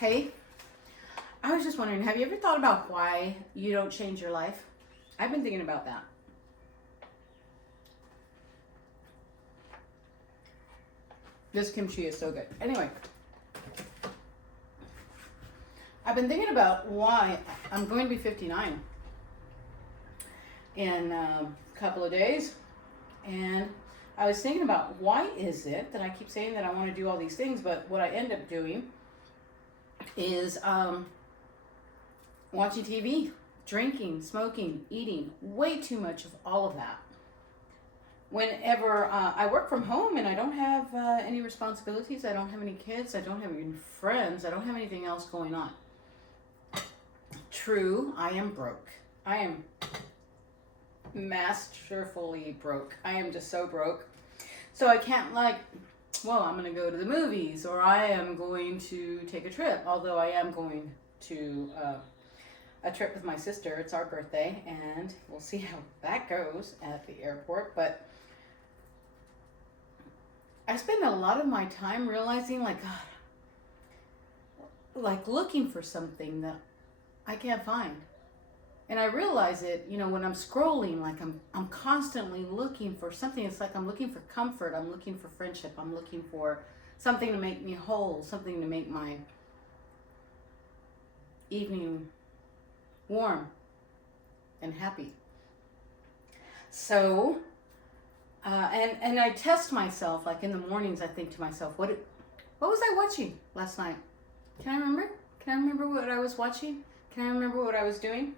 Hey, I was just wondering, have you ever thought about why you don't change your life? I've been thinking about that. This kimchi is so good. Anyway, I've been thinking about why I'm going to be 59 in a couple of days. And I was thinking about why is it that I keep saying that I want to do all these things, but what I end up doing is watching TV, drinking, smoking, eating, way too much of all of that. Whenever I work from home and I don't have any responsibilities, I don't have any kids, I don't have any friends, I don't have anything else going on. True, I am broke. I am masterfully broke. I am just so broke. So I can't I'm going to go to the movies or I am going to take a trip. Although I am going to a trip with my sister. It's our birthday and we'll see how that goes at the airport. But I spend a lot of my time realizing looking for something that I can't find. And I realize it, when I'm scrolling, I'm constantly looking for something. It's like I'm looking for comfort. I'm looking for friendship. I'm looking for something to make me whole, something to make my evening warm and happy. So, and I test myself, in the mornings I think to myself, what was I watching last night? Can I remember? Can I remember what I was watching? Can I remember what I was doing?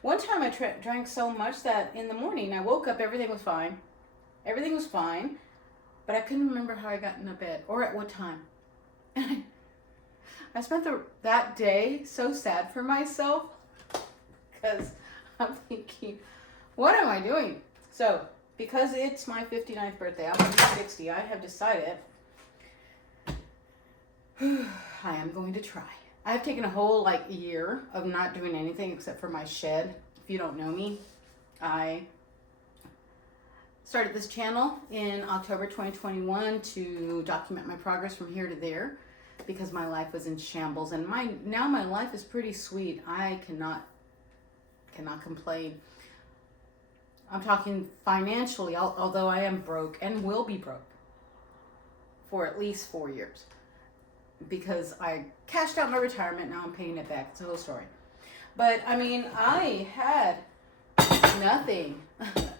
One time I drank so much that in the morning I woke up, everything was fine. Everything was fine, but I couldn't remember how I got into bed or at what time. And I spent that day so sad for myself because I'm thinking, what am I doing? So, because it's my 59th birthday, I'm going to be 60, I have decided I am going to try. I've taken a whole year of not doing anything except for my shed. If you don't know me, I started this channel in October 2021 to document my progress from here to there because my life was in shambles, and now my life is pretty sweet. I cannot complain. I'm talking financially, although I am broke and will be broke for at least 4 years. Because I cashed out my retirement, now I'm paying it back. It's a whole story. But I had nothing.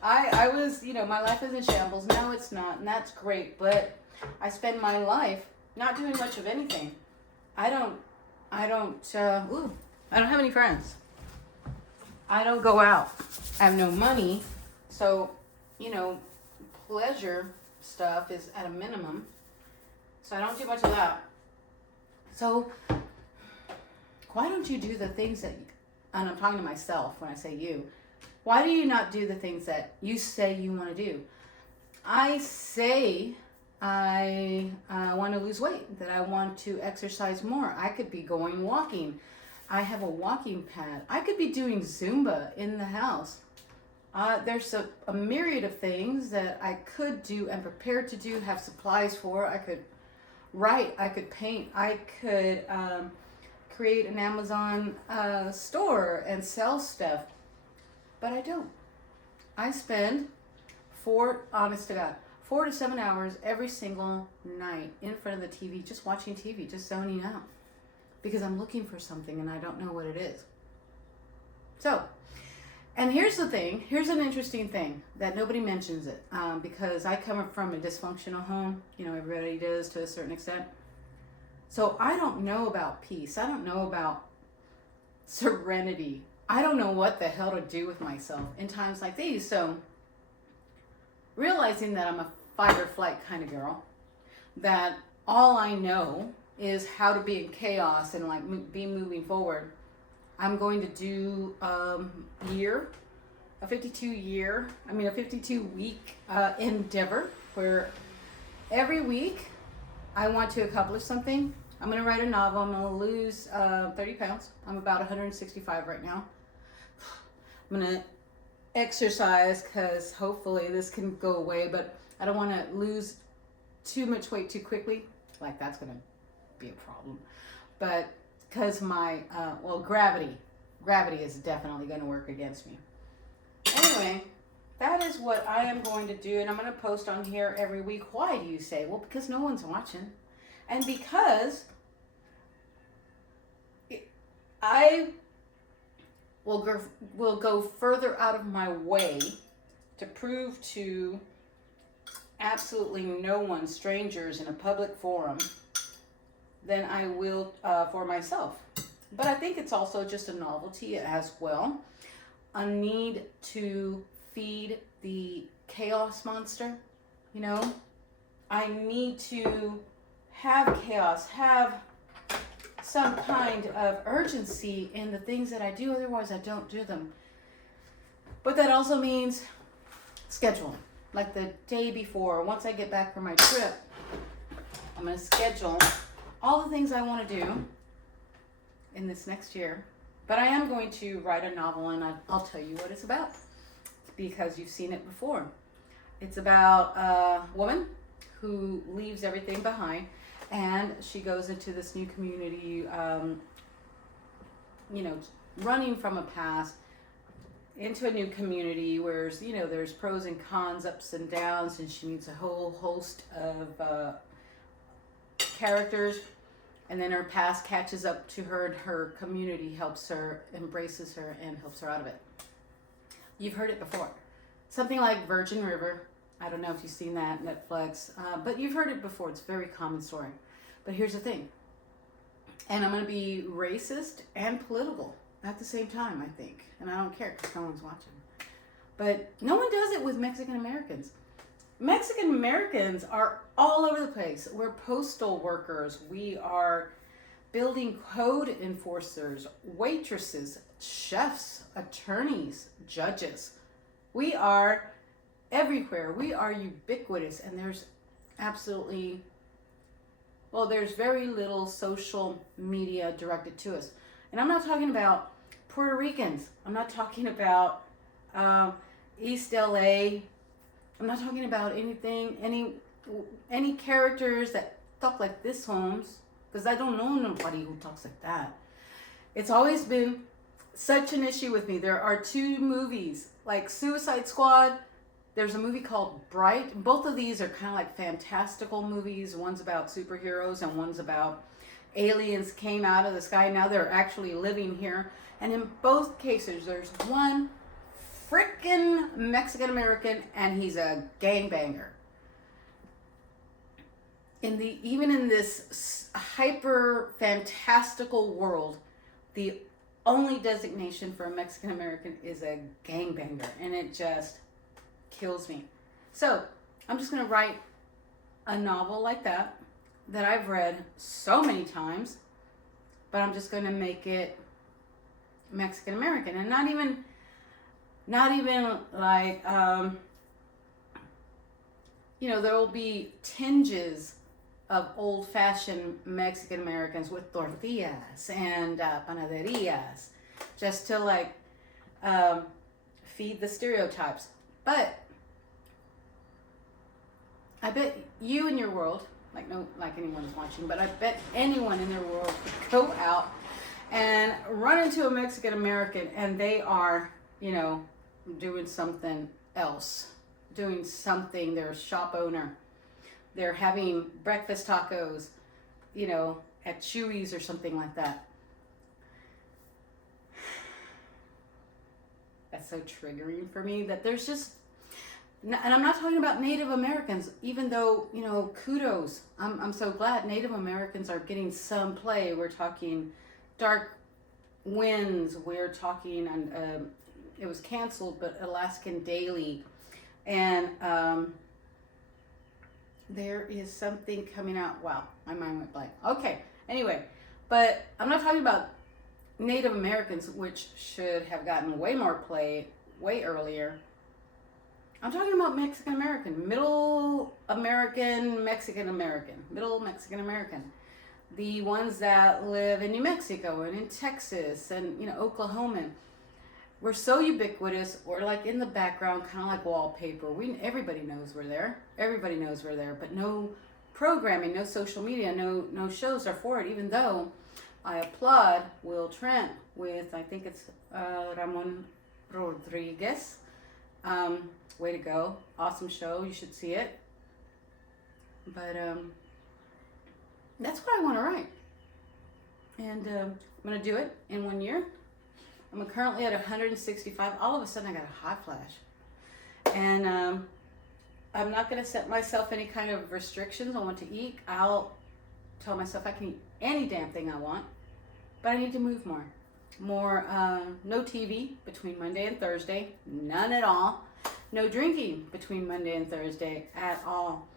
I was, my life is in shambles. Now it's not, and that's great. But I spend my life not doing much of anything. I don't have any friends. I don't go out. I have no money. So, pleasure stuff is at a minimum. So I don't do much of that. So, why don't you do the things that, and I'm talking to myself when I say you, why do you not do the things that you say you want to do? I say I want to lose weight, that I want to exercise more. I could be going walking. I have a walking pad. I could be doing Zumba in the house. There's a myriad of things that I could do and prepared to do, have supplies for. I could write, I could paint, I could create an Amazon store and sell stuff, but I don't. I spend 4 to 7 hours every single night in front of the TV, just watching TV, just zoning out, because I'm looking for something and I don't know what it is. So, and here's the thing, here's an interesting thing that nobody mentions it, because I come from a dysfunctional home, everybody does to a certain extent. So I don't know about peace. I don't know about serenity. I don't know what the hell to do with myself in times like these. So realizing that I'm a fight or flight kind of girl, that all I know is how to be in chaos and be moving forward, I'm going to do a 52 week endeavor where every week I want to accomplish something. I'm going to write a novel. I'm going to lose 30 pounds. I'm about 165 right now. I'm going to exercise because hopefully this can go away, but I don't want to lose too much weight too quickly. That's going to be a problem. But because my, gravity is definitely going to work against me. Anyway, that is what I am going to do, and I'm going to post on here every week. Why do you say? Well, because no one's watching, and because I will go further out of my way to prove to absolutely no one, strangers in a public forum, than I will for myself. But I think it's also just a novelty as well. A need to feed the chaos monster, you know? I need to have chaos, have some kind of urgency in the things that I do, otherwise I don't do them. But that also means scheduling. Like the day before, once I get back from my trip, I'm going to schedule all the things I want to do in this next year. But I am going to write a novel, and I'll tell you what it's about, because you've seen it before. It's about a woman who leaves everything behind, and she goes into this new community, running from a past into a new community where, there's pros and cons, ups and downs, and she meets a whole host of characters, and then her past catches up to her, and her community helps her, embraces her, and helps her out of it. You've heard it before. Something like Virgin River. I don't know if you've seen that, Netflix, but you've heard it before. It's a very common story. But here's the thing, and I'm going to be racist and political at the same time, I think. And I don't care because no one's watching. But no one does it with Mexican Americans. Mexican Americans are all over the place. We're postal workers. We are building code enforcers, waitresses, chefs, attorneys, judges. We are everywhere. We are ubiquitous, and there's very little social media directed to us. And I'm not talking about Puerto Ricans. I'm not talking about East LA. I'm not talking about any characters that talk like this, Holmes, because I don't know nobody who talks like that. It's always been such an issue with me. There are two movies, like Suicide Squad. There's a movie called Bright. Both of these are kind of like fantastical movies. One's about superheroes and one's about aliens came out of the sky. Now they're actually living here. And in both cases, there's one frickin' Mexican American, and he's a gangbanger. Even in this hyper fantastical world, the only designation for a Mexican American is a gangbanger, and it just kills me. So I'm just gonna write a novel like that I've read so many times, but I'm just gonna make it Mexican American, and not even like there will be tinges of old-fashioned Mexican Americans with tortillas and panaderias, just to feed the stereotypes. But I bet you in your world, like anyone's watching, but I bet anyone in their world could go out and run into a Mexican American, and they are, doing something else, they're a shop owner. They're having breakfast tacos, at Chuy's or something like that. That's so triggering for me that there's just, and I'm not talking about Native Americans, even though, kudos. I'm so glad Native Americans are getting some play. We're talking Dark Winds. We're talking, and it was canceled, but Alaskan Daily. And there is something coming out. Wow, my mind went blank. Okay, anyway, but I'm not talking about Native Americans, which should have gotten way more play way earlier. I'm talking about Mexican American, middle Mexican American. The ones that live in New Mexico and in Texas and, Oklahoma. We're so ubiquitous. We're like in the background, kind of like wallpaper. Everybody knows we're there. But no programming, no social media, no shows are for it, even though I applaud Will Trent with, I think it's Ramon Rodriguez. Way to go. Awesome show. You should see it. But that's what I want to write. And I'm going to do it in 1 year. I'm currently at 165. All of a sudden I got a hot flash. And I'm not going to set myself any kind of restrictions on what to eat. I'll tell myself I can eat any damn thing I want. But I need to move more. No TV between Monday and Thursday. None at all. No drinking between Monday and Thursday at all.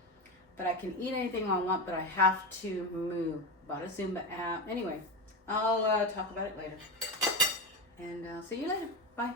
But I can eat anything I want, but I have to move. Bought a Zumba app. Anyway, I'll talk about it later. And I'll see you later. Bye.